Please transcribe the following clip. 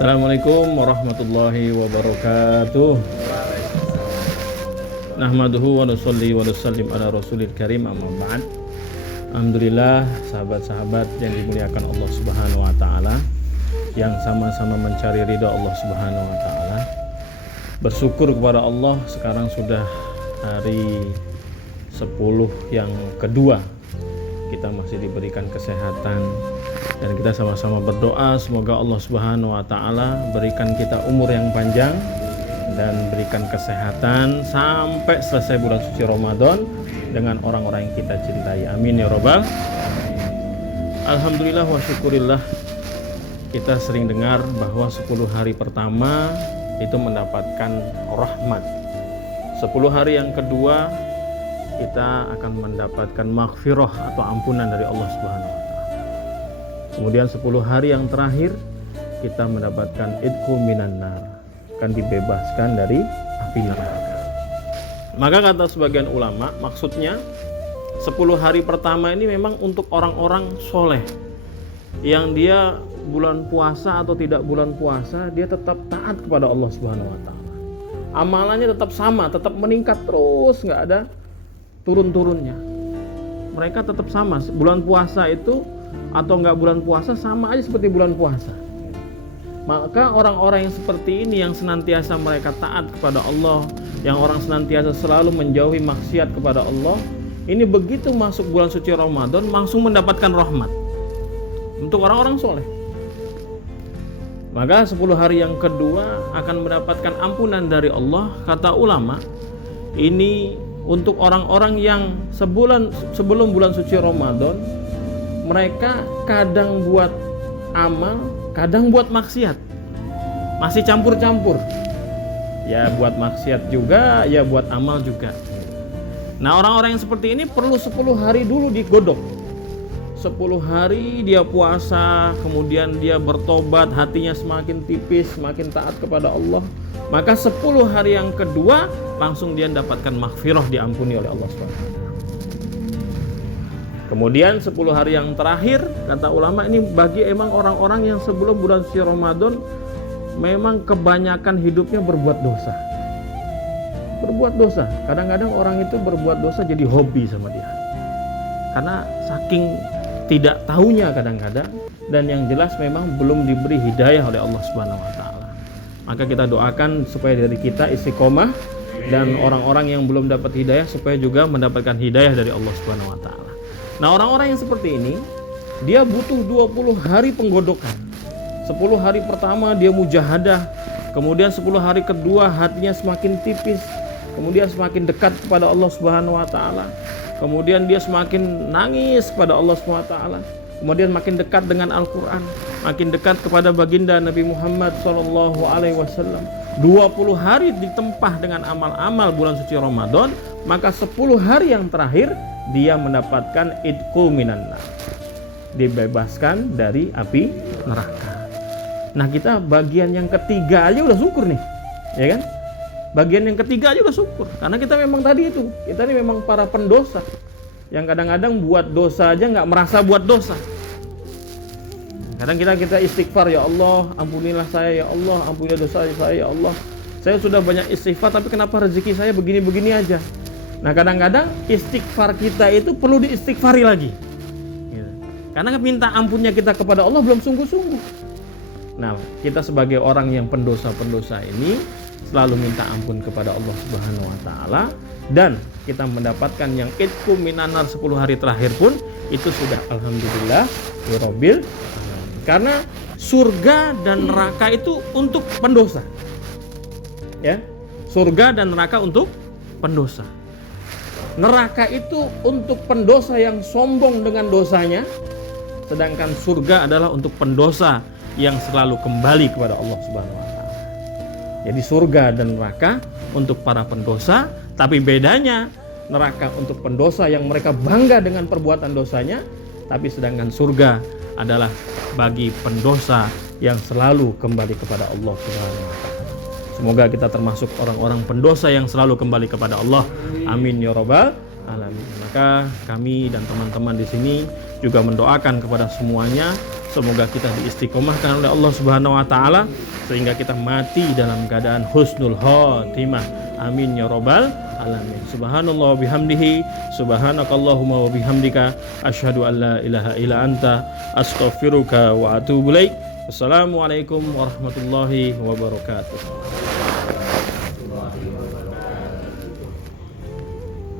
Assalamualaikum warahmatullahi wabarakatuh. Nahmaduhu wa nusalli wa nusallim ala rasulil karim, amma ba'd. Alhamdulillah, sahabat-sahabat yang dimuliakan Allah Subhanahu wa taala, yang sama-sama mencari ridha Allah Subhanahu wa taala. Bersyukur kepada Allah, sekarang sudah hari 10 yang kedua. Kita masih diberikan kesehatan dan kita sama-sama berdoa semoga Allah Subhanahu wa taala berikan kita umur yang panjang dan berikan kesehatan sampai selesai bulan suci Ramadan dengan orang-orang yang kita cintai. Amin ya robbal. Alhamdulillah wa syukurillah, kita sering dengar bahwa 10 hari pertama itu mendapatkan rahmat. 10 hari yang kedua kita akan mendapatkan maghfirah atau ampunan dari Allah Subhanahu wa taala. Kemudian 10 hari yang terakhir kita mendapatkan idku minan nar, akan dibebaskan dari api neraka. Maka kata sebagian ulama, maksudnya 10 hari pertama ini memang untuk orang-orang soleh yang dia bulan puasa atau tidak bulan puasa, dia tetap taat kepada Allah Subhanahu wa taala. Amalannya tetap sama, tetap meningkat terus, nggak ada turun-turunnya. Mereka tetap sama, bulan puasa itu atau enggak bulan puasa sama aja seperti bulan puasa. Maka orang-orang yang seperti ini, yang senantiasa mereka taat kepada Allah, yang orang senantiasa selalu menjauhi maksiat kepada Allah, ini begitu masuk bulan suci Ramadan langsung mendapatkan rahmat untuk orang-orang soleh. Maka 10 hari yang kedua akan mendapatkan ampunan dari Allah. Kata ulama, ini untuk orang-orang yang sebelum bulan suci Ramadan, mereka kadang buat amal, kadang buat maksiat, masih campur-campur. Ya buat maksiat juga, ya buat amal juga. Nah, orang-orang yang seperti ini perlu 10 hari dulu digodok. 10 hari dia puasa, kemudian dia bertobat, hatinya semakin tipis, semakin taat kepada Allah. Maka 10 hari yang kedua langsung dia mendapatkan maghfirah, diampuni oleh Allah SWT. Kemudian 10 hari yang terakhir, kata ulama, ini bagi emang orang-orang yang sebelum bulan suci Ramadan memang kebanyakan hidupnya berbuat dosa. Berbuat dosa. Kadang-kadang orang itu berbuat dosa jadi hobi sama dia. Karena saking tidak tahunya kadang-kadang, dan yang jelas memang belum diberi hidayah oleh Allah Subhanahu wa taala. Maka kita doakan supaya dari kita istiqomah, dan orang-orang yang belum dapat hidayah supaya juga mendapatkan hidayah dari Allah Subhanahu wa taala. Nah, orang-orang yang seperti ini dia butuh 20 hari penggodokan. 10 hari pertama dia mujahadah, kemudian 10 hari kedua hatinya semakin tipis, kemudian semakin dekat kepada Allah Subhanahu wa taala. Kemudian dia semakin nangis kepada Allah Subhanahu wa taala. Kemudian makin dekat dengan Al-Quran, makin dekat kepada baginda Nabi Muhammad SAW. 20 hari ditempah dengan amal-amal bulan suci Ramadan, maka 10 hari yang terakhir dia mendapatkan idku minan nar, dibebaskan dari api neraka. Nah, kita bagian yang ketiga aja udah syukur nih, ya kan? Bagian yang ketiga aja udah syukur, karena kita memang tadi itu, kita ini memang para pendosa yang kadang-kadang buat dosa aja nggak merasa buat dosa. Kadang kita istighfar, ya Allah ampunilah saya, ya Allah ampunilah dosa saya, ya Allah saya sudah banyak istighfar tapi kenapa rezeki saya begini-begini aja. Nah, kadang-kadang istighfar kita itu perlu diistighfari lagi gitu. Karena minta ampunnya kita kepada Allah belum sungguh-sungguh. Nah, kita sebagai orang yang pendosa-pendosa ini selalu minta ampun kepada Allah Subhanahu wa taala, dan kita mendapatkan yang idku minanar 10 hari terakhir pun itu sudah alhamdulillah rabbil alamin. Karena surga dan neraka itu untuk pendosa. Ya. Surga dan neraka untuk pendosa. Neraka itu untuk pendosa yang sombong dengan dosanya, sedangkan surga adalah untuk pendosa yang selalu kembali kepada Allah Subhanahu wa taala. Jadi surga dan neraka untuk para pendosa, tapi bedanya neraka untuk pendosa yang mereka bangga dengan perbuatan dosanya, tapi sedangkan surga adalah bagi pendosa yang selalu kembali kepada Allah Subhanahu wa taala. Semoga kita termasuk orang-orang pendosa yang selalu kembali kepada Allah. Amin ya rabbal alamin. Maka kami dan teman-teman di sini juga mendoakan kepada semuanya Semoga kita diistiqomahkan oleh Allah Subhanahu wa taala sehingga kita mati dalam keadaan husnul khotimah. Amin ya rabbal alamin. Subhanallah bihamdihi, subhanakallahumma wa bihamdika, asyhadu an la ilaha illa anta, astaghfiruka wa atubu ilaik. Wassalamualaikum warahmatullahi wabarakatuh.